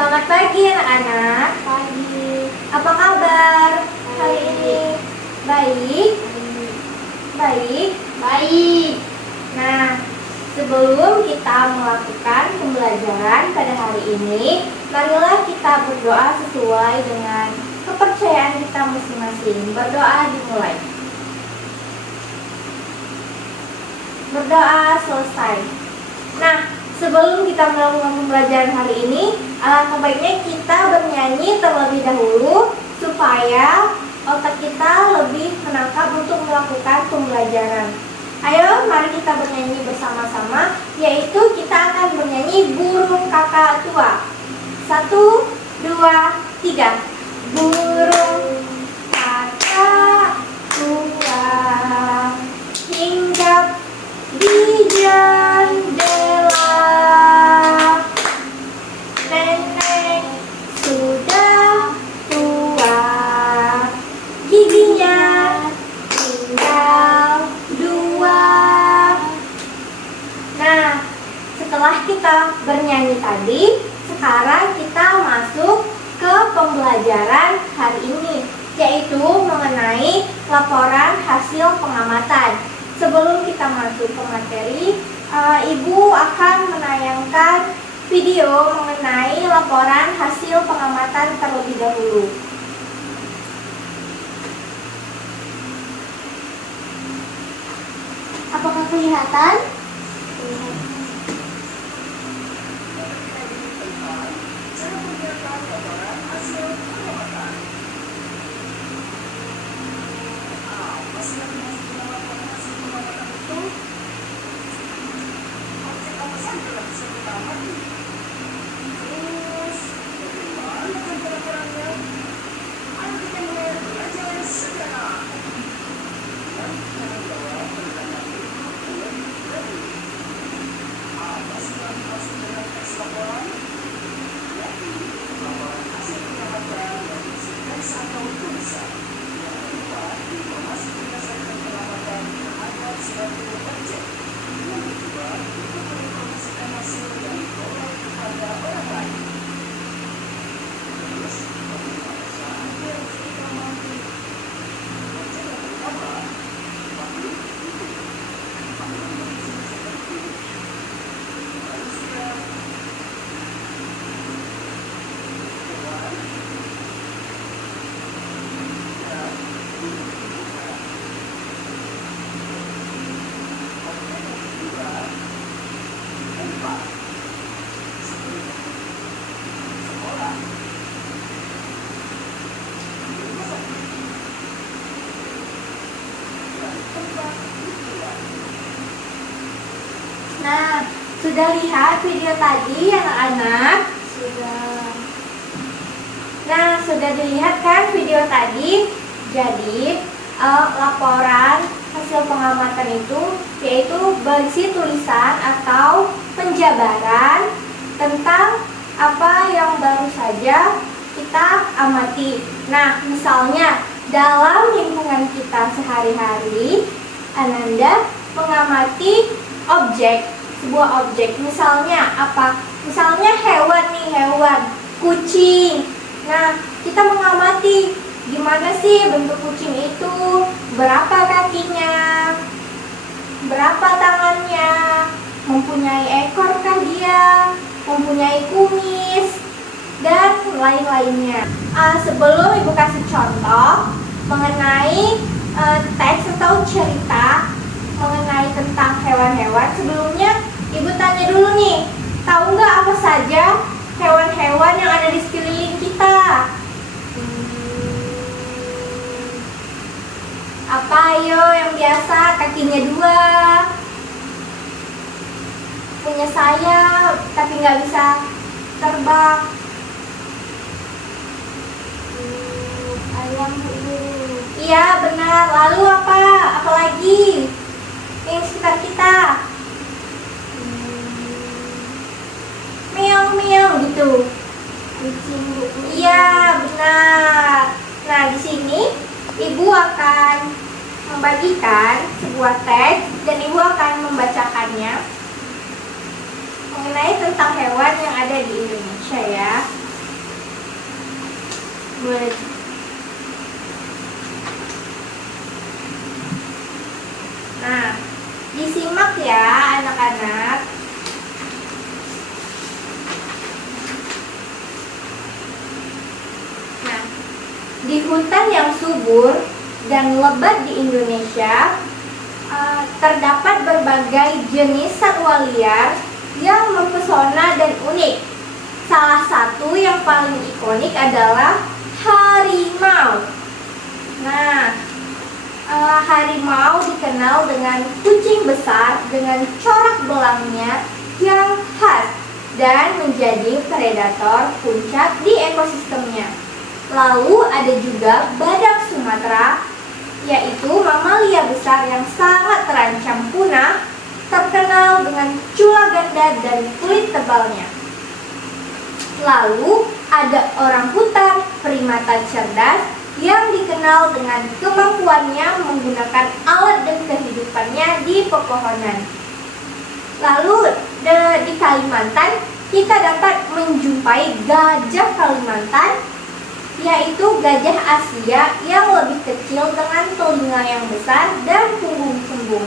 Selamat pagi anak-anak. Pagi. Apa kabar hari Baik. ini? Baik? Baik? Baik. Nah, sebelum kita melakukan pembelajaran pada hari ini, marilah kita berdoa sesuai dengan kepercayaan kita masing-masing. Berdoa dimulai. Berdoa selesai. Nah, sebelum kita melakukan pembelajaran hari ini, alangkah baiknya kita bernyanyi terlebih dahulu supaya otak kita lebih menangkap untuk melakukan pembelajaran. Ayo, mari kita bernyanyi bersama-sama, yaitu kita akan bernyanyi burung kakak tua. 1, 2, 3. Burung kakak tua hinggap di jendela. Nenek sudah tua, giginya tinggal 2. Nah, setelah kita bernyanyi tadi, sekarang kita masuk ke pembelajaran hari ini, yaitu mengenai laporan hasil pengamatan. Sebelum kita masuk ke materi, Ibu akan menayangkan video mengenai laporan hasil pengamatan terlebih dahulu. Apakah kelihatan? Nah, sudah lihat video tadi anak-anak? Sudah. Nah, sudah dilihat kan video tadi? Jadi, laporan hasil pengamatan itu yaitu berisi tulisan atau penjabaran tentang apa yang baru saja kita amati. Nah, misalnya dalam lingkungan kita sehari-hari, Ananda mengamati sebuah objek. Misalnya apa? Misalnya hewan nih, hewan, kucing. Nah, kita mengamati gimana sih bentuk kucing itu, berapa kakinya, berapa tangannya, mempunyai ekorkah dia, mempunyai kumis, dan lain-lainnya. Sebelum Ibu kasih contoh mengenai teks atau cerita mengenai tentang hewan-hewan, sebelumnya Ibu tanya dulu nih, tahu nggak apa saja hewan-hewan yang ada di sekeliling kita? Apa ayo yang biasa kakinya 2, punya sayap tapi nggak bisa terbang? Ayam dulu. Iya benar. Lalu apa? Apalagi yang sekitar kita? Meong-meong gitu. Kucing. Iya benar. Nah, di sini Ibu akan membagikan sebuah teks dan Ibu akan membacakannya mengenai tentang hewan yang ada di Indonesia ya. di hutan yang subur dan lebat di Indonesia, terdapat berbagai jenis satwa liar yang mempesona dan unik. Salah satu yang paling ikonik adalah harimau. Nah, harimau dikenal dengan kucing besar dengan corak belangnya yang khas dan menjadi predator puncak di ekosistemnya. Lalu ada juga badak Sumatera, yaitu mamalia besar yang sangat terancam punah, terkenal dengan cula ganda dan kulit tebalnya. Lalu ada orangutan, primata cerdas yang dikenal dengan kemampuannya menggunakan alat dan kehidupannya di pepohonan. Lalu di Kalimantan kita dapat menjumpai gajah Kalimantan, yaitu gajah Asia yang lebih kecil dengan telinga yang besar dan punggung cembung.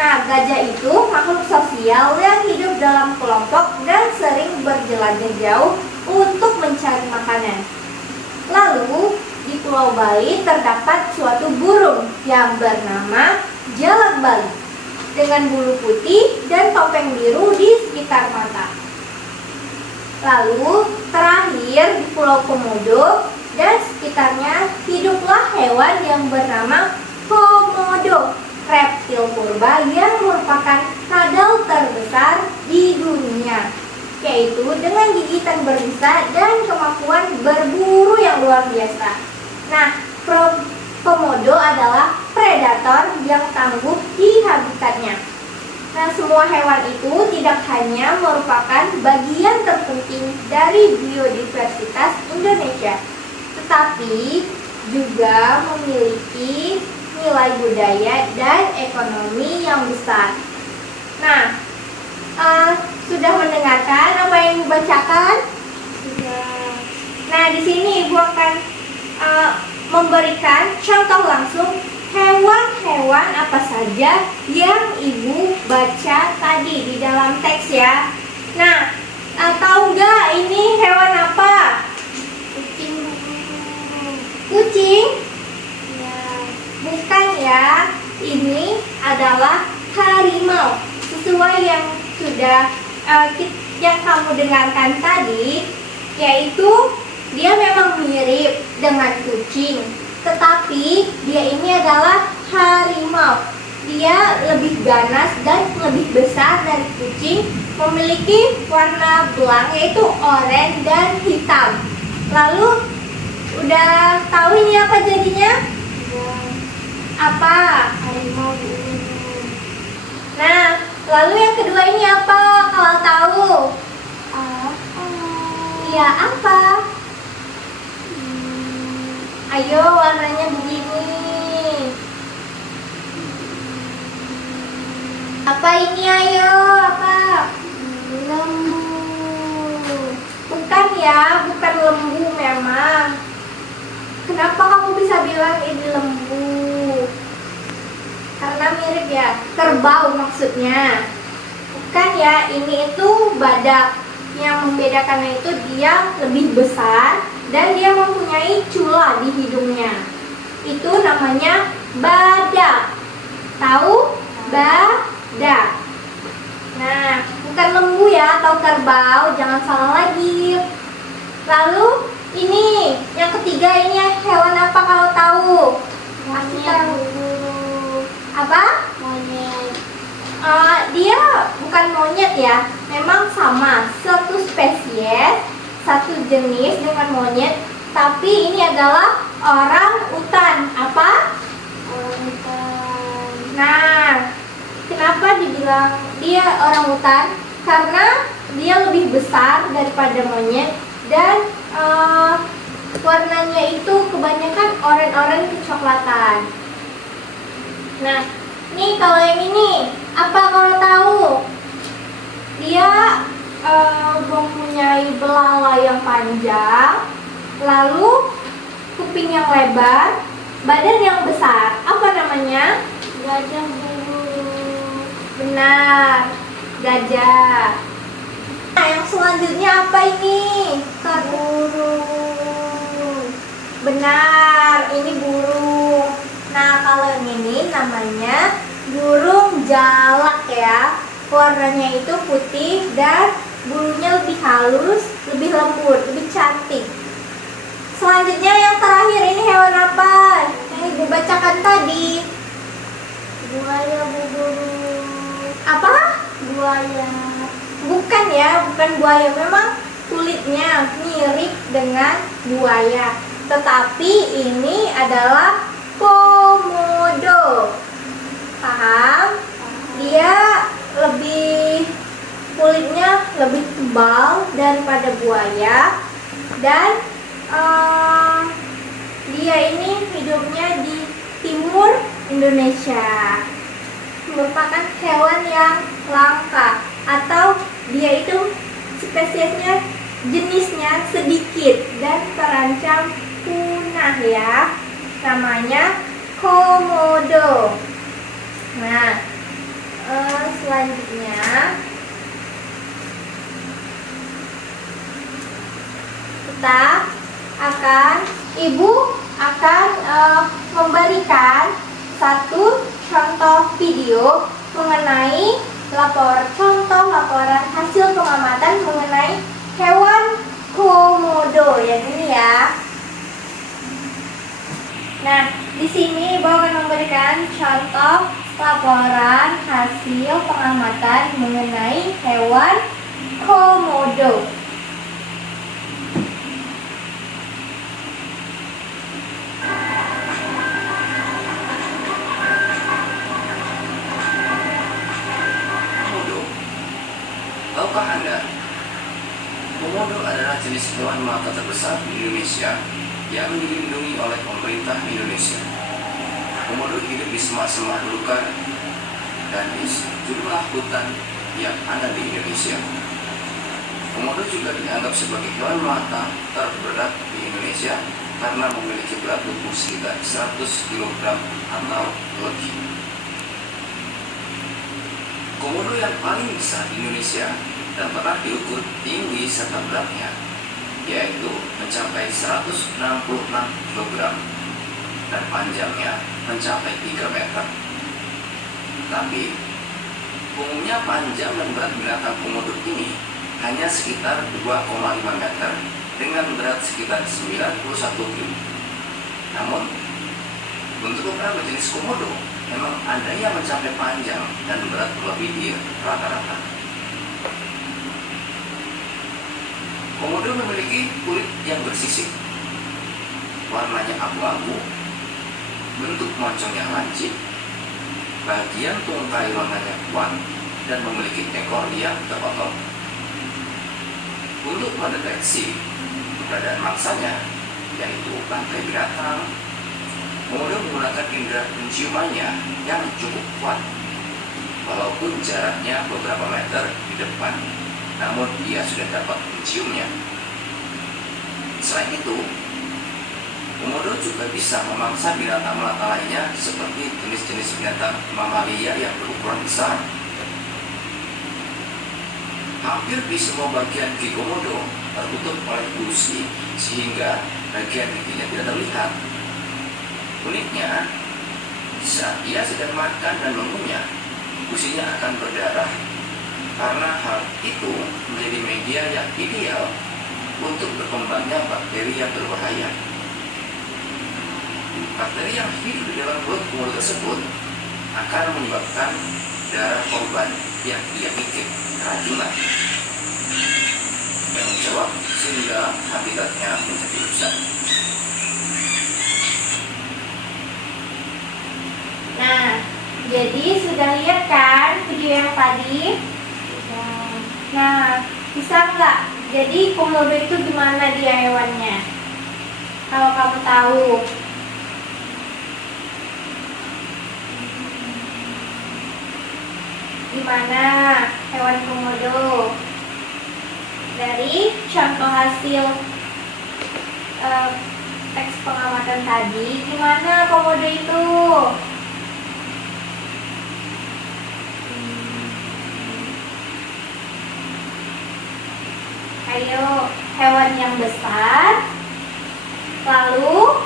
Nah, gajah itu makhluk sosial yang hidup dalam kelompok dan sering berjelajah jauh untuk mencari makanan. Lalu, di Pulau Bali terdapat suatu burung yang bernama jalak Bali dengan bulu putih dan topeng biru di sekitar mata. Lalu, terakhir di Pulau Komodo dan sekitarnya hiduplah hewan yang bernama komodo, reptil purba yang merupakan kadal terbesar di dunia, yaitu dengan gigitan berbisa dan kemampuan berburu yang luar biasa. Nah, komodo adalah predator yang tangguh di habitatnya. Nah, semua hewan itu tidak hanya merupakan bagian terpenting dari biodiversitas Indonesia, tetapi juga memiliki nilai budaya dan ekonomi yang besar. Nah, sudah mendengarkan apa yang Ibu bacakan? Sudah. Nah, di sini Ibu akan memberikan contoh langsung hewan-hewan apa saja yang Ibu baca tadi di dalam teks ya. Nah, tahu nggak ini hewan apa? Kucing. Kucing? Ya. Bukan ya, ini adalah harimau. Sesuai yang sudah yang kamu dengarkan tadi, yaitu dia memang mirip dengan kucing, tetapi dia ini adalah harimau. Dia lebih ganas dan lebih besar dari kucing, memiliki warna belang yaitu oranye dan hitam. Lalu, udah tahu ini apa jadinya? Ya. Apa? Harimau ini. Nah, lalu yang kedua ini apa? Kalau tahu? Apa? Iya, apa? Ayo, warnanya begini. Apa ini? Ayo, apa? Lembu. Bukan ya, bukan lembu memang. Kenapa kamu bisa bilang ini lembu? Karena mirip ya, kerbau maksudnya. Bukan ya, ini itu badak. Yang membedakannya itu dia lebih besar dan dia mempunyai cula di hidungnya. Itu namanya badak. Tahu? Badak. Nah, bukan lembu ya atau kerbau, jangan salah lagi. Lalu ini yang ketiga, ini hewan apa kalau tahu? Kasih tahu. Apa? Monyet. Dia bukan monyet ya, memang sama, satu spesies, satu jenis dengan monyet, tapi ini adalah orang utan. Apa? Orangutan. Nah, kenapa dibilang dia orang utan? Karena dia lebih besar daripada monyet dan warnanya itu kebanyakan oranye-oranye kecoklatan. Nah, nih kalau yang ini, apa kalau tahu? Dia mempunyai belalai yang panjang, lalu kuping yang lebar, badan yang besar. Apa namanya? Gajah bulu. Benar, gajah. Nah, yang selanjutnya apa ini? Burung. Benar. namanya burung jalak ya. Warnanya itu putih dan bulunya lebih halus, lebih lembut, lebih cantik. Selanjutnya yang terakhir ini hewan apa? Yang ibu bacakan tadi. Buaya Bu Guru. Apa? Buaya. Bukan ya, bukan buaya. Memang kulitnya mirip dengan buaya, tetapi ini adalah komodo. Paham? Dia kulitnya lebih tebal daripada buaya, dan dia ini hidupnya di timur Indonesia. Merupakan hewan yang langka, atau dia itu spesiesnya, jenisnya sedikit dan terancam punah ya. Namanya komodo. Nah, selanjutnya ibu akan memberikan satu contoh video mengenai contoh laporan hasil pengamatan mengenai hewan komodo yang ini ya. Nah, di sini Ibu akan memberikan contoh laporan hasil pengamatan mengenai hewan komodo. Komodo. Tahukah Anda? Komodo adalah jenis hewan melata terbesar di Indonesia yang dilindungi oleh pemerintah Indonesia. Komodo hidup di semak-semak belukar dan di sejumlah hutan yang ada di Indonesia. Komodo juga dianggap sebagai hewan melata terberat di Indonesia karena memiliki berat tubuh sekitar 100 kg atau lebih. Komodo yang paling besar di Indonesia dan pernah diukur tinggi serta beratnya yaitu mencapai 166 kg dan panjangnya mencapai 3 meter. Tapi umumnya panjang dan berat binatang komodo ini hanya sekitar 2,5 meter dengan berat sekitar 91 kg. Namun untuk beberapa jenis komodo memang ada yang mencapai panjang dan berat melebihi rata-rata. Komodo memiliki kulit yang bersisik, warnanya abu-abu, bentuk moncongnya lancip, bagian tungkai lengannya kuat, dan memiliki ekor yang terotong. Untuk mendeteksi keberadaan mangsanya, yaitu bangkai binatang, komodo menggunakan indera penciumannya yang cukup kuat. Walaupun jaraknya beberapa meter di depan, namun dia sudah dapat menciumnya. Selain itu, komodo juga bisa memangsa binatang melata lainnya seperti jenis-jenis binatang mamalia yang berukuran besar. Hampir di semua bagian gigi komodo tertutup oleh gusi sehingga bagian giginya tidak terlihat. Uniknya, saat ia sedang makan dan mengunyah, gusinya akan berdarah. Karena hal itu menjadi media yang ideal untuk berkembangnya bakteri yang berbahaya. Bakteri yang hidup di dalam mulut komodo tersebut akan menyebabkan darah korban yang ia bikin keracunan, yang menjawab sehingga habitatnya menjadi rusak. Nah, jadi sudah lihat kan video yang tadi? Nah, bisa nggak? Jadi komodo itu gimana dia hewannya? Kalau kamu tahu. Gimana hewan komodo? Dari contoh hasil teks pengamatan tadi, gimana komodo itu? Ayo, hewan yang besar, lalu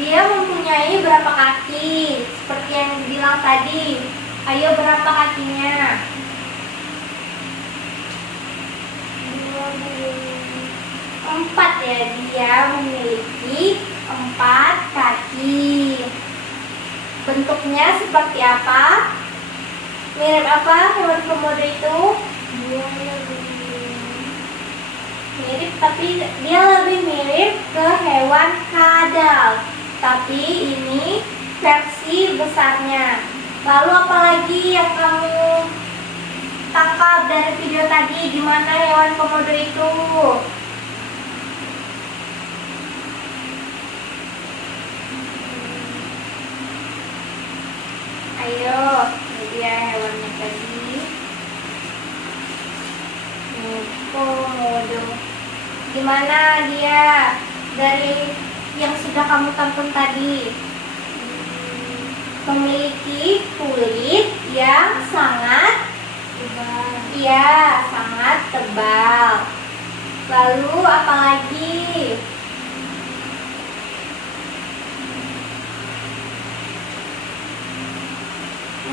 Dia mempunyai berapa kaki? Seperti yang dibilang tadi. Ayo, berapa kakinya? Empat ya, dia memiliki 4 kaki. Bentuknya seperti apa? Mirip apa hewan komodo itu? Mirip, tapi dia lebih mirip ke hewan kadal. Tapi ini versi besarnya. Lalu apalagi yang kamu tangkap dari video tadi? Gimana hewan komodo itu? Ayo, ini dia hewannya tadi. Komodo. Gimana dia dari yang sudah kamu tonton tadi? Memiliki kulit yang sangat tebal. Iya, sangat tebal. Lalu apalagi?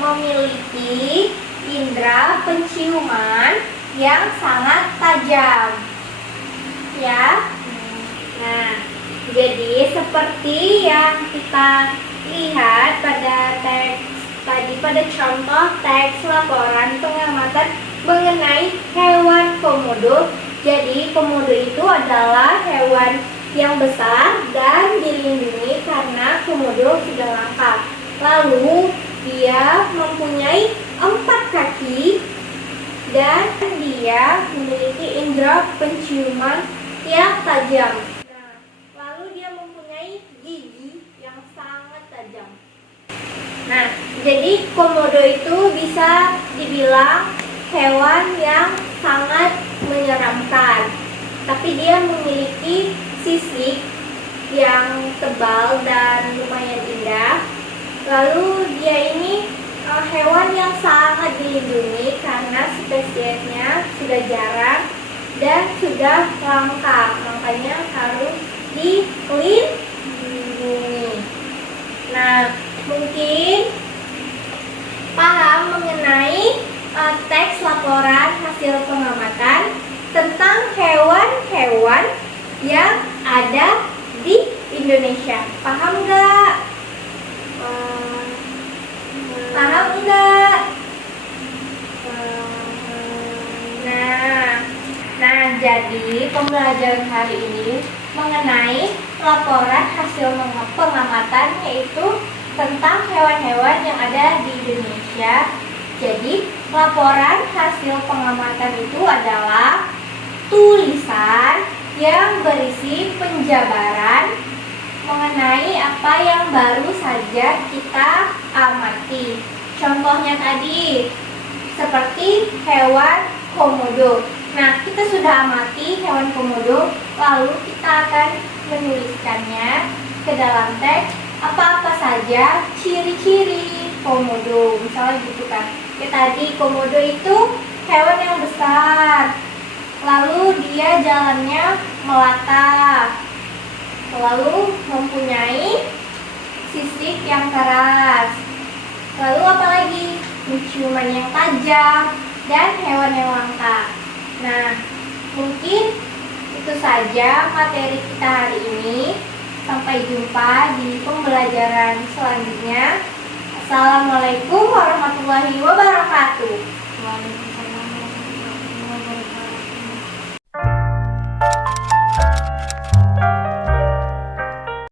Memiliki indera penciuman yang sangat tajam. Ya. Nah, jadi seperti yang kita lihat pada teks tadi, pada contoh teks laporan pengamatan mengenai hewan komodo. Jadi komodo itu adalah hewan yang besar dan dilindungi karena komodo sudah langka. Lalu dia mempunyai 4 kaki dan dia memiliki indera penciuman yang tajam. Nah, lalu dia mempunyai gigi yang sangat tajam. Nah, jadi komodo itu bisa dibilang hewan yang sangat menyeramkan. Tapi dia memiliki sisik yang tebal dan lumayan indah. Lalu dia ini hewan yang sangat dilindungi karena spesiesnya sudah jarang dan sudah langka, makanya harus dilindungi. Nah, mungkin paham mengenai teks laporan hasil pengamatan tentang hewan-hewan yang ada di Indonesia. Paham nggak? Paham enggak? Nah, jadi pembelajaran hari ini mengenai laporan hasil pengamatan, yaitu tentang hewan-hewan yang ada di Indonesia. Jadi, laporan hasil pengamatan itu adalah tulisan yang berisi penjabaran mengenai apa yang baru saja kita amati. Contohnya tadi seperti hewan komodo. Nah, kita sudah amati hewan komodo, lalu kita akan menuliskannya ke dalam teks apa-apa saja ciri-ciri komodo. Misalnya gitu kan. Kayak tadi komodo itu hewan yang besar. Lalu dia jalannya melata. Lalu mempunyai sisik yang keras. Lalu apalagi? Penciuman yang tajam dan hewan yang langka. Nah, mungkin itu saja materi kita hari ini. Sampai jumpa di pembelajaran selanjutnya. Assalamualaikum warahmatullahi wabarakatuh. Waalaikumsalam.